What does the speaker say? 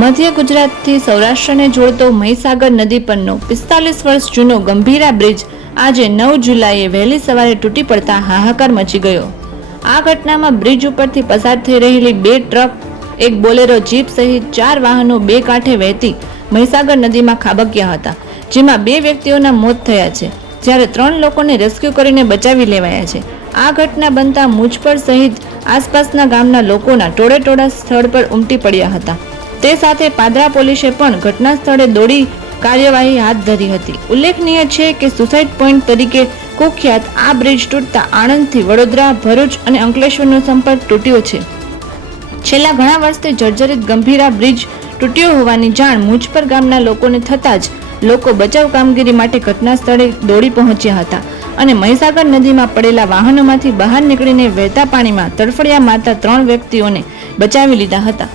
મધ્ય ગુજરાતથી સૌરાષ્ટ્રને જોડતો મહીસાગર નદી પરનો 45 વર્ષ જૂનો ગંભીરા બ્રિજ આજે 9 જુલાઈએ વહેલી સવારે તૂટી પડતા હાહાકાર મચી ગયો. આ ઘટનામાં બ્રિજ ઉપરથી પસાર થઈ રહેલી 2 ટ્રક, એક બોલેરો જીપ સહિત 4 વાહનો બે કાંઠે વહેતી મહીસાગર નદીમાં ખાબક્યા હતા, જેમાં 2 વ્યક્તિઓના મોત થયા છે, જ્યારે 3 લોકોને રેસ્ક્યુ કરીને બચાવી લેવાયા છે. આ ઘટના બનતા મુજપર સહિત આસપાસના ગામના લોકોના ટોળેટોળા સ્થળ પર ઉમટી પડ્યા હતા. તે સાથે પાદરા પોલીસે પણ ઘટના સ્થળે દોડી કાર્યવાહી હાથ ધરી હતી. ઉલ્લેખનીય છે કે સુસાઇડ પોઈન્ટ તરીકે કુખ્યાત આ બ્રિજ તૂટતા આણંદથી વડોદરા, ભરૂચ અને અંકલેશ્વરનો સંપર્ક તૂટ્યો છે. છેલ્લા ઘણા વર્ષથી જર્જરિત ગંભીરા બ્રિજ તૂટ્યો હોવાની જાણ મુજપર ગામના લોકોને થતાં જ લોકો બચાવ કામગીરી માટે ઘટના સ્થળે દોડી પહોંચ્યા હતા અને મહીસાગર નદીમાં પડેલા વાહનોમાંથી બહાર નીકળીને વહેતા પાણીમાં તડફડિયા મારતા 3 વ્યક્તિઓને બચાવી લીધા હતા.